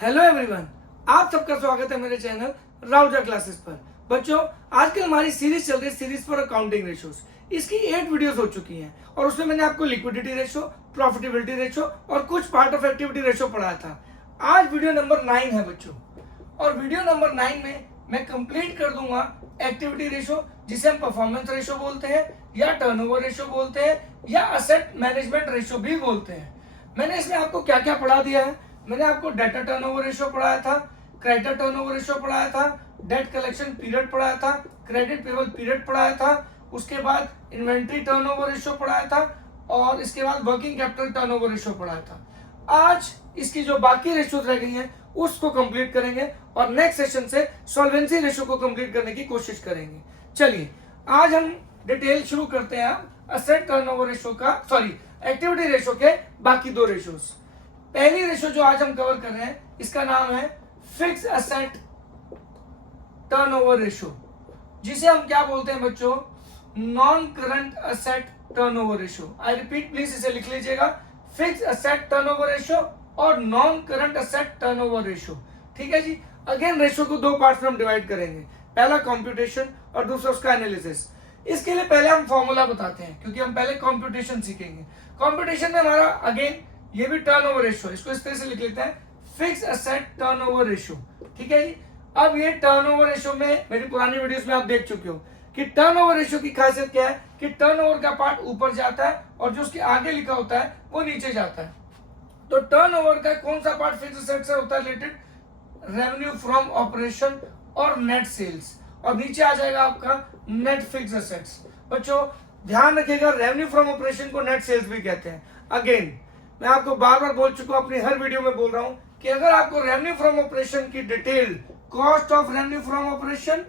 Hello everyone, आप सबका स्वागत है मेरे चैनल राउटर क्लासेस पर। बच्चों, आजकल हमारी सीरीज चल रही है सीरीज फॉर अकाउंटिंग रेशियोज। इसकी 8 वीडियोस हो चुकी हैं और उसमें मैंने आपको लिक्विडिटी रेशियो, प्रॉफिटेबिलिटी रेशियो और कुछ पार्ट ऑफ एक्टिविटी रेशियो पढ़ाया था। आज वीडियो नंबर 9 है बच्चों, और वीडियो नंबर 9 में मैं कंप्लीट कर दूंगा एक्टिविटी रेशियो, जिसे हम परफॉर्मेंस रेशियो बोलते हैं या टर्नओवर रेशियो बोलते हैं या असेट मैनेजमेंट रेशियो भी बोलते हैं। मैंने इसमें आपको क्या क्या पढ़ा दिया है। मैंने आपको डेटा टर्नओवर रेशियो पढ़ाया था, क्रेडिटर टर्नओवर रेशियो पढ़ाया था, डेट कलेक्शन पीरियड पढ़ाया था, क्रेडिट पेबल पीरियड पढ़ाया था, उसके बाद इन्वेंट्री टर्नओवर रेशियो पढ़ाया था और इसके बाद वर्किंग कैपिटल टर्नओवर रेशियो पढ़ाया था। आज इसकी जो बाकी रेशियोज रह गई हैं उसको कंप्लीट करेंगे और नेक्स्ट सेशन से सॉल्वेंसी रेशियो को कंप्लीट करने की कोशिश करेंगे। चलिए, आज हम डिटेल शुरू करते हैं असेट टर्नओवर रेशियो का, एक्टिविटी रेशियो के बाकी दो रेशियोज। पहली रेशियो जो आज हम कवर कर रहे हैं इसका नाम है फिक्स असेट टर्नओवर रेशियो, जिसे हम क्या बोलते हैं बच्चों, non current asset turnover ratio. I repeat, please इसे लिख लीजिएगा, फिक्स असेट टर्नओवर रेशियो और non current asset turnover ratio. ठीक है जी। अगेन रेशियो को दो पार्ट्स में हम डिवाइड करेंगे, पहला कंप्यूटेशन और दूसरा उसका एनालिसिस। इसके लिए पहले हम फॉर्मूला बताते हैं, क्योंकि हम पहले कंप्यूटेशन सीखेंगे। कंप्यूटेशन में हमारा अगेन ये भी टर्नओवर रेशियो, इसको इस तरह से लिख लेते हैं, फिक्स असेट टर्नओवर रेशियो। ठीक है जी। अब ये टर्नओवर रेशियो में मेरी पुरानी वीडियोस में आप देख चुके हो कि टर्नओवर रेशियो की खासियत क्या है कि टर्नओवर का पार्ट ऊपर जाता है और जो उसके आगे लिखा होता है वो नीचे जाता है। तो टर्नओवर का कौन सा पार्ट फिक्स असेट से होता है रिलेटेड, रेवेन्यू फ्रॉम ऑपरेशन और नेट सेल्स, और नीचे आ जाएगा आपका नेट फिक्स असेट्स। बच्चों ध्यान रखिएगा, रेवेन्यू फ्रॉम ऑपरेशन को नेट सेल्स भी कहते हैं। अगेन मैं आपको बार बार बोल चुका हूं, अपनी हर वीडियो में बोल रहा हूं कि अगर आपको रेवेन्यू फ्रॉम ऑपरेशन की detail, cost of revenue from operation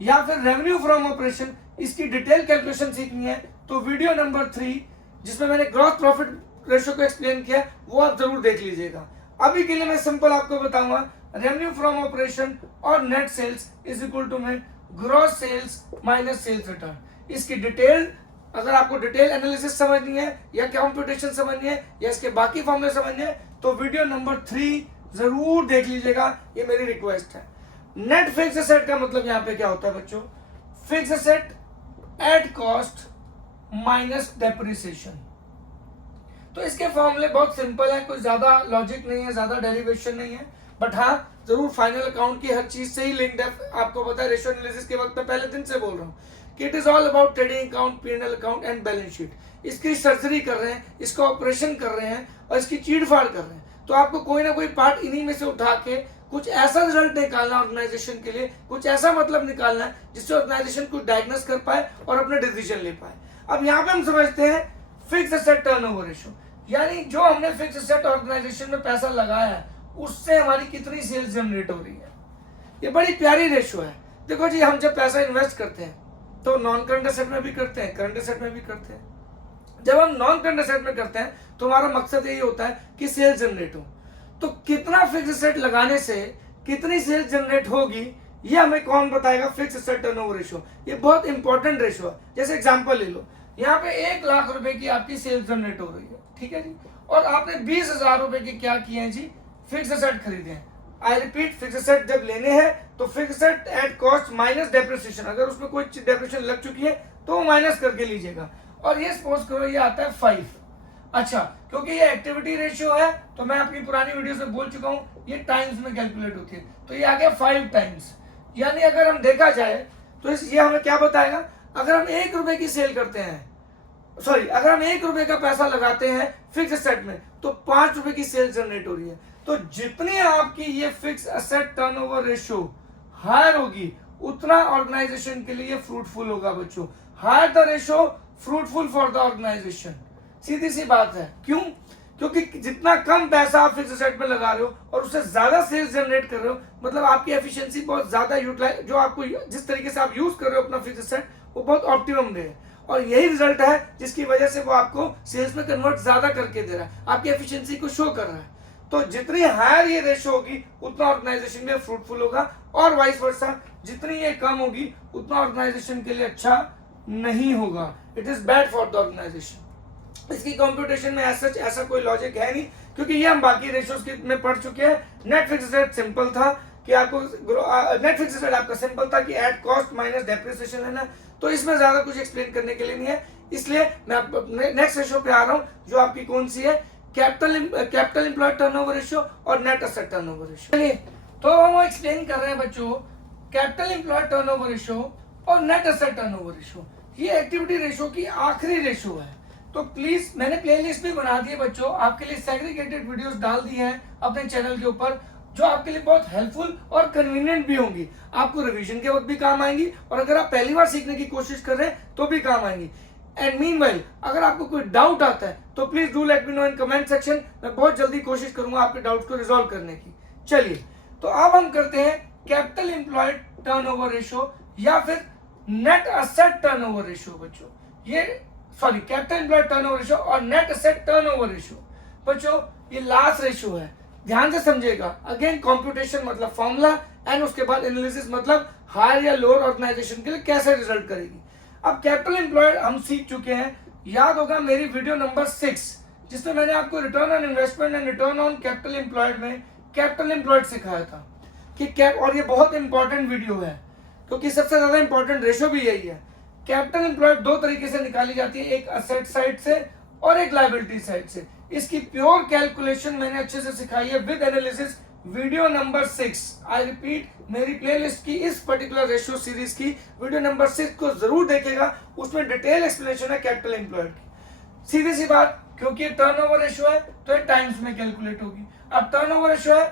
या फिर रेवेन्यू फ्रॉम ऑपरेशन, इसकी डिटेल कैलकुलेशन सीखनी है तो वीडियो नंबर 3 जिसमें मैंने ग्रॉस प्रॉफिट रेशियो को एक्सप्लेन किया वो आप जरूर देख लीजिएगा। अभी के लिए मैं सिंपल आपको बताऊंगा, रेवेन्यू फ्रॉम ऑपरेशन और net sales is equal to में gross sales minus sales return. इसकी डिटेल, अगर आपको डिटेल एनालिसिस समझनी है या कंप्यूटेशन समझनी है या इसके बाकी फॉर्मूले समझने हैं तो वीडियो नंबर 3 जरूर देख लीजिएगा, ये मेरी रिक्वेस्ट है। नेट फिक्स असेट का मतलब यहाँ पे क्या होता है बच्चों, fix asset at cost minus depreciation. तो इसके फॉर्मूले बहुत सिंपल है, कोई ज्यादा लॉजिक नहीं है, ज्यादा डेरिवेशन नहीं है, बट हाँ जरूर फाइनल अकाउंट की हर चीज से ही लिंक्ड है। आपको पता है, रेशियो एनालिसिस के वक्त में पहले दिन से बोल रहा हूँ कि it is all about trading account, P&L account and balance sheet. इसकी सर्जरी कर रहे हैं, इसका ऑपरेशन कर रहे हैं और इसकी चीड़-फाड़ कर रहे हैं। तो आपको कोई ना कोई पार्ट इन्हीं में से उठा के कुछ ऐसा रिजल्ट निकालना ऑर्गेनाइजेशन के लिए, कुछ ऐसा मतलब निकालना है जिससे ऑर्गेनाइजेशन कुछ डायग्नोस कर पाए और अपने डिसीजन ले पाए। अब यहाँ पे हम समझते हैं फिक्स असेट टर्नओवर रेशियो, यानी जो हमने फिक्स असेट ऑर्गेनाइजेशन में पैसा लगाया है उससे हमारी कितनी सेल्स जनरेट हो रही है। ये बड़ी प्यारी रेशियो है। देखो जी, हम जब पैसा इन्वेस्ट करते हैं तो नॉन करंट एसेट में भी करते हैं, करंट एसेट में भी करते हैं। जब हम नॉन करंट एसेट में करते हैं तो हमारा मकसद यही होता है कि सेल्स जनरेट हो। तो कितना फिक्स एसेट लगाने से कितनी सेल्स जनरेट होगी ये हमें कौन बताएगा, फिक्स एसेट टर्नओवर रेशियो। ये बहुत इंपॉर्टेंट रेशियो है। जैसे एग्जांपल ले लो, यहाँ पे 1 लाख रुपए की आपकी सेल्स जनरेट हो रही है, ठीक है जी, और आपने 20,000 रुपए के क्या किए हैं जी, फिक्स एसेट खरीदे हैं। आई रिपीट, फिक्स एसेट जब लेने हैं तो fix asset at cost minus depreciation, अगर उसमें कोई डेप्रिसिएशन लग चुकी है तो वो माइनस करके लीजिएगा। और ये सपोज करो ये आता है 5। अच्छा, क्योंकि ये एक्टिविटी रेशियो है तो मैं अपनी पुरानी वीडियो में बोल चुका हूं ये टाइम्स में कैलकुलेट होती है, तो ये आ गया 5 टाइम्स। यानी अगर हम देखा जाए तो ये हमें क्या बताएगा, अगर हम 1 रुपए की सेल करते हैं, अगर हम 1 रुपए का पैसा लगाते हैं फिक्स एसेट में तो 5 रुपए की सेल जनरेट हो रही है। तो जितनी आपकी ये fix asset turnover ratio higher होगी उतना ऑर्गेनाइजेशन के लिए फ्रूटफुल होगा बच्चों। Higher the ratio fruitful for the organisation. सीधी सी बात है। क्यों? क्योंकि जितना कम पैसा आप फिक्स एसेट में लगा रहे हो और उससे ज्यादा सेल्स जनरेट कर रहे हो, मतलब आपकी एफिशिएंसी बहुत ज्यादा यूटिलाइज, जो आपको जिस तरीके से आप यूज कर रहे हो अपना फिक्स एसेट वो बहुत ऑप्टिमम है, और यही रिजल्ट है जिसकी वजह से वो आपको सेल्स में कन्वर्ट ज्यादा करके दे रहा है, आपकी एफिशिएंसी को शो कर रहा है। तो जितनी हायर ये रेशियो होगी उतना ऑर्गेनाइजेशन में फ्रूटफुल होगा, और वाइस वर्सा जितनी ये कम होगी उतना ऑर्गेनाइजेशन के लिए अच्छा नहीं होगा। It is bad for the organisation. इसकी कंप्यूटेशन में ऐसा कोई लॉजिक है नहीं, क्योंकि ये हम बाकी रेशियोज में पढ़ चुके हैं। नेट फिक्स्ड एसेट सिंपल था कि आपको नेट फिक्स्ड एसेट आपका सिंपल था कि एट कॉस्ट माइनस डेप्रिसिएशन लेना, तो इसमें ज्यादा कुछ एक्सप्लेन करने के लिए नहीं है। इसलिए मैं नेक्स्ट रेशियो पे आ रहा हूँ, जो आपकी कौन सी है, कैपिटल एम्प्लॉयड टर्नओवर रेशियो और नेट एसेट टर्नओवर रेशियो। चलिए, तो हम एक्सप्लेन कर रहे हैं बच्चों कैपिटल एम्प्लॉयड टर्नओवर रेशियो और नेट एसेट टर्नओवर रेशियो। ये एक्टिविटी रेशियो की आखिरी रेशियो है। तो प्लीज, मैंने प्लेलिस्ट भी बना दी है बच्चों, आपके लिए सेग्रीगेटेड वीडियोस डाल दी हैं अपने चैनल के ऊपर, जो आपके लिए बहुत हेल्पफुल और कन्वीनियंट भी होंगी। आपको रिवीजन के वक्त भी काम आएंगी, और अगर आप पहली बार सीखने की कोशिश कर रहे हैं तो भी काम आएंगी। एंड मीनवाइल, अगर आपको कोई डाउट आता है तो please do let me know in comment section. मैं बहुत जल्दी कोशिश करूंगा आपके डाउट्स को रिजॉल्व करने की। चलिए, तो अब हम करते हैं कैपिटल एम्प्लॉयड टर्नओवर रेशियो या फिर नेट एसेट टर्नओवर रेशियो बच्चों। ये sorry, capital employed turnover ratio और नेट एसेट टर्नओवर रेशियो बच्चों, ये लास्ट रेशियो है। ध्यान से समझिएगा। अगेन कंप्यूटेशन मतलब फॉर्मूला, एंड उसके बाद एनालिसिस मतलब हायर या लोअर ऑर्गेनाइजेशन के लिए कैसे रिजल्ट करेगी। अब कैपिटल एम्प्लॉयड हम सीख चुके हैं, याद होगा मेरी वीडियो नंबर 6 जिसमें मैंने आपको return on investment and return on capital employed में कैपिटल एम्प्लॉयड सिखाया था कि और ये बहुत इंपॉर्टेंट वीडियो है, क्योंकि सबसे ज्यादा इंपॉर्टेंट रेशियो भी यही है। कैपिटल एम्प्लॉयड दो तरीके से निकाली जाती है, एक असेट साइड से और एक लायबिलिटी साइड से। इसकी प्योर कैलकुलेशन मैंने अच्छे से सिखाई है with analysis, video number 6। I repeat, मेरी प्लेलिस्ट की इस पर्टिकुलर रेशियो सीरीज की वीडियो नंबर 6 को जरूर देखेगा, उसमें डिटेल एक्सप्लेनेशन है कैपिटल एम्प्लॉयड की। सीधी सी बात, क्योंकि टर्नओवर रेशियो है तो ये टाइम्स में कैलकुलेट होगी। अब टर्नओवर रेशियो है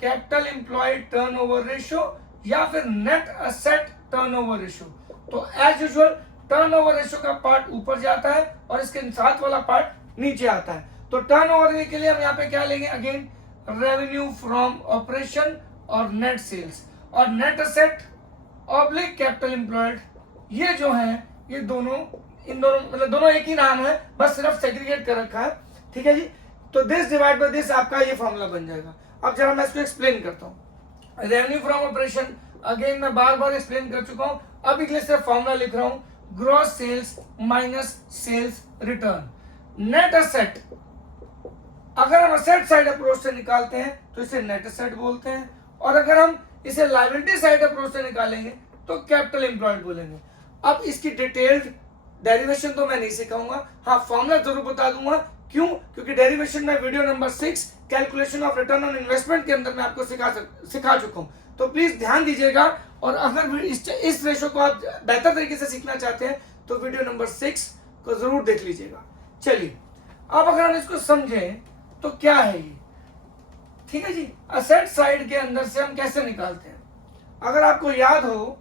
कैपिटल एम्प्लॉयड टर्नओवर रेशियो या फिर नेट एसेट टर्नओवर रेशियो। तो एज यूजुअल टर्नओवर रेशियो का पार्ट ऊपर जाता है और इसके साथ वाला पार्ट नीचे आता है। तो टर्नओवर के लिए हम यहाँ पे क्या लेंगे, अगेन रेवेन्यू फ्रॉम ऑपरेशन और नेट सेल्स, और net asset oblique capital employed, ये जो है ये दोनों, इन दोनों मतलब दोनों एक ही नाम है, बस सिर्फ सेग्रीगेट कर रखा है। ठीक है जी। तो दिस डिवाइड बाय दिस आपका ये फॉर्मूला बन जाएगा। अब जरा मैं इसको एक्सप्लेन करता हूँ। रेवेन्यू फ्रॉम ऑपरेशन अगेन मैं बार बार एक्सप्लेन कर चुका हूँ, अब इसलिए सिर्फ फॉर्मूला लिख रहा हूँ, gross sales minus sales return. Net asset, अगर हम असेट साइड अप्रोच से निकालते हैं तो इसे नेट एसेट बोलते हैं, और अगर हम इसे लायबिलिटी साइड अप्रोच से निकालेंगे तो कैपिटल एम्प्लॉयड बोलेंगे। अब इसकी डिटेल्ड डेरिवेशन तो मैं नहीं सिखाऊंगा, हाँ फॉर्मूला जरूर बता दूंगा। क्यों? क्योंकि डेरिवेशन में video number 6 calculation of return on investment के अंदर मैं आपको सिखा चुका हूं। तो प्लीज ध्यान दीजिएगा, और अगर इस रेशो को आप बेहतर तरीके से सीखना चाहते हैं तो वीडियो नंबर 6 को जरूर देख लीजिएगा। चलिए, अब अगर हम इसको समझें तो क्या है ये, ठीक है जी। असेट साइड के अंदर से हम कैसे निकालते हैं, अगर आपको याद हो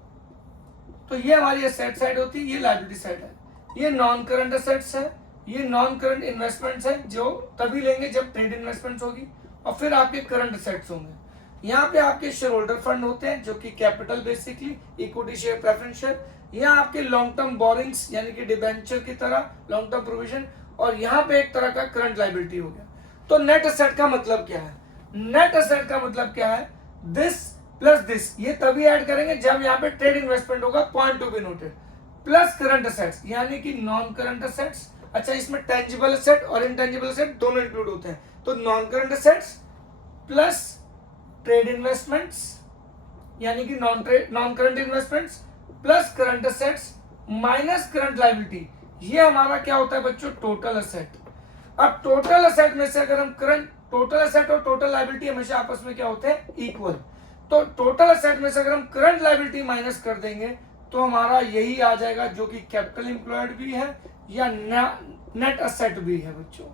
तो ये हमारी असेट साइड होती है, ये लायबिलिटी साइड है, ये नॉन करंट असेट्स है, ये नॉन करंट इन्वेस्टमेंट्स है जो तभी लेंगे जब ट्रेड इन्वेस्टमेंट्स होगी, और फिर आपके करंट असेट्स होंगे। यहाँ पे आपके शेयर होल्डर फंड होते हैं जो कि capital basically equity share preference share, यहाँ आपके लॉन्ग टर्म बोरिंग्स यानी कि डिबेंचर की तरह लॉन्ग टर्म प्रोविजन, और यहाँ पे एक तरह का करंट लायबिलिटी हो गया। तो नेट एसेट का मतलब क्या है, नेट एसेट का मतलब क्या है, दिस प्लस दिस, ये तभी ऐड करेंगे जब यहाँ पे ट्रेड इन्वेस्टमेंट होगा, point to be noted, plus current assets यानी कि नॉन करंट असेट्स। अच्छा, इसमें टेंजिबल असेट और इनटेंजिबल असेट दोनों इंक्लूड होते हैं, तो non current assets plus trade investments यानी कि non current investments plus current assets minus current liability, ये हमारा क्या होता है बच्चों, टोटल असेट। अब टोटल असेट में से अगर हम करंट, टोटल असेट और टोटल लायबिलिटी हमेशा आपस में क्या होते हैं, इक्वल। तो टोटल असेट में से अगर हम करंट लायबिलिटी माइनस कर देंगे तो हमारा यही आ जाएगा, जो कि कैपिटल एम्प्लॉयड भी है या नेट असेट भी है बच्चों।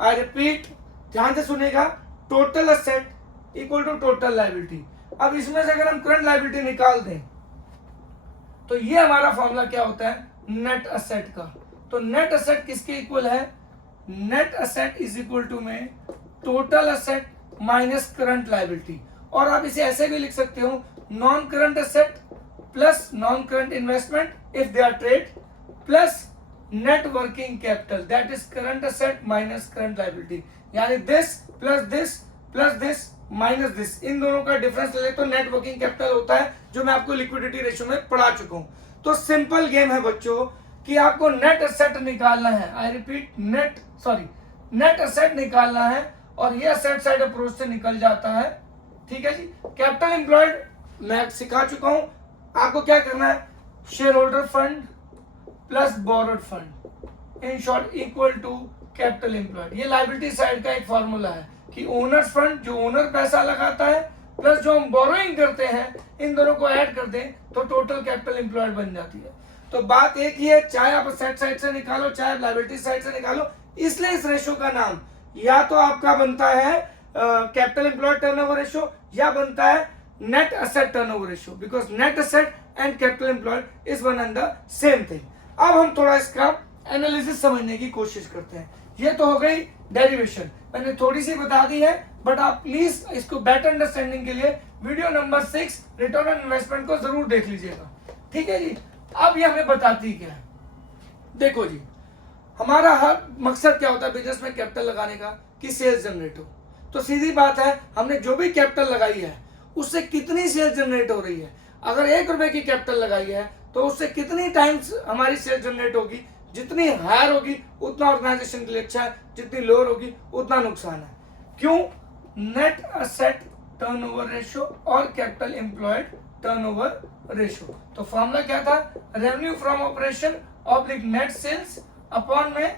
आई रिपीट, ध्यान से सुनेगा, total asset equal to total liability. अब इसमें से अगर हम करंट लायबिलिटी निकाल दें तो ये हमारा फॉर्मूला क्या होता है, नेट असेट का। तो नेट असेट किसके इक्वल है, net asset is equal to में total asset minus current liability, और आप इसे ऐसे भी लिख सकते हो, non current asset plus non current investment if they are trade plus net working capital that is current asset minus current liability, यानी this plus this minus this, इन दोनों का डिफरेंस ले तो नेट वर्किंग कैपिटल होता है, जो मैं आपको लिक्विडिटी रेशियो में पढ़ा चुका हूं। तो सिंपल गेम है बच्चों, कि आपको नेट एसेट निकालना है, आई रिपीट नेट एसेट निकालना है, और ये एसेट साइड अप्रोच से निकल जाता है। ठीक है जी। कैपिटल एम्प्लॉयड मैं सिखा चुका हूं, आपको क्या करना है, share holder fund plus borrowed fund in short equal to capital employed. ये लायबिलिटी साइड का एक फॉर्मूला है कि ओनर्स फंड जो ओनर पैसा लगाता है प्लस जो हम बोरोइंग करते हैं, इन दोनों को ऐड कर दें तो टोटल कैपिटल एम्प्लॉयड बन जाती है। तो बात एक ही है, चाहे आप एसेट साइड से निकालो चाहे आप लायबिलिटी साइड से निकालो, इसलिए इस रेशो का नाम या तो आपका बनता है कैपिटल एम्प्लॉयड टर्नओवर रेशो या बनता है net asset turnover ratio, because net asset and capital employed is one and the same thing. अब हम थोड़ा इसका एनालिसिस समझने की कोशिश करते हैं। ये तो हो गई डेरिवेशन, मैंने थोड़ी सी बता दी है, बट आप प्लीज इसको बेटर अंडरस्टैंडिंग के लिए video number 6 return on investment को जरूर देख लीजिएगा। ठीक है जी। अब ये हमें बताती क्या है, देखो जी, हमारा हर मकसद क्या होता है बिजनेस में कैपिटल लगाने का, कि सेल्स जनरेट हो। तो सीधी बात है, हमने जो भी कैपिटल लगाई है उससे कितनी सेल्स जनरेट हो रही है। अगर 1 रुपए की कैपिटल लगाई है तो उससे कितनी टाइम्स हमारी सेल्स जनरेट होगी, जितनी हायर होगी उतना ऑर्गेनाइजेशन के लिए अच्छा है, जितनी लोअर होगी उतना नुकसान है। क्यों? नेट एसेट टर्नओवर रेशो और कैपिटल एम्प्लॉयड टर्नओवर रेशो। तो फॉर्मूला क्या था, revenue from operation oblique net sales upon में,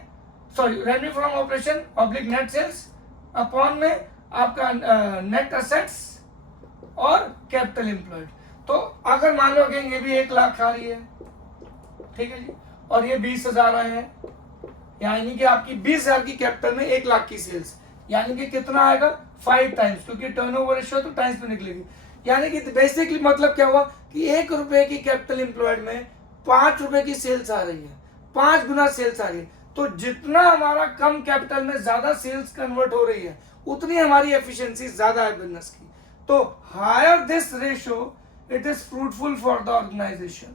revenue from operation oblique net sales upon में आपका नेट एसेट्स और कैपिटल एम्प्लॉयड। तो अगर मान लो कि ये भी 1 लाख आ रही है, ठीक है जी, और ये 20,000 आए हैं, यानी कि आपकी 20,000 की कैपिटल में 1 लाख की सेल्स, यानी कि कितना आएगा 5 टाइम्स, क्योंकि टर्नओवर रेशियो तो टाइम्स में निकलेगी। यानी कि बेसिकली मतलब क्या हुआ कि 1 रुपए की कैपिटल एम्प्लॉयड में 5 रुपए की सेल्स आ रही है, 5 गुना सेल्स आ रही है। तो जितना हमारा कम कैपिटल में ज्यादा सेल्स कन्वर्ट हो रही है, उतनी हमारी एफिशिएंसी ज्यादा है बिजनेस की। तो higher this ratio it is fruitful for the organisation,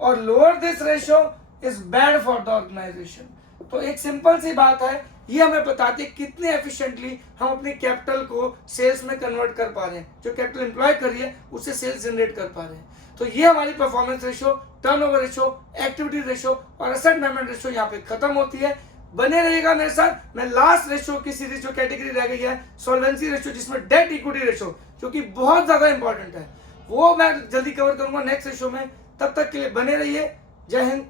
और lower this ratio is bad for the organisation. तो एक सिंपल सी बात है, ये हमें बताती है कितने एफिशिएंटली हम अपनी कैपिटल को सेल्स में कन्वर्ट कर पा रहे हैं, जो कैपिटल एम्प्लॉय कर रही है उससे सेल्स जनरेट कर पा रहे हैं। तो ये हमारी performance ratio, turnover ratio, activity ratio और एसेट मैनेजमेंट रेशियो यहाँ पे खत्म होती है। बने रहिएगा मेरे साथ। मैं लास्ट रेशियो की सीरीज जो कैटेगरी रह गई है सॉल्वेंसी रेशियो, जिसमें डेट इक्विटी रेशियो, जो कि बहुत ज्यादा इंपॉर्टेंट है, वो मैं जल्दी कवर करूंगा नेक्स्ट रेशियो में। तब तक के लिए बने रहिए। जय हिंद।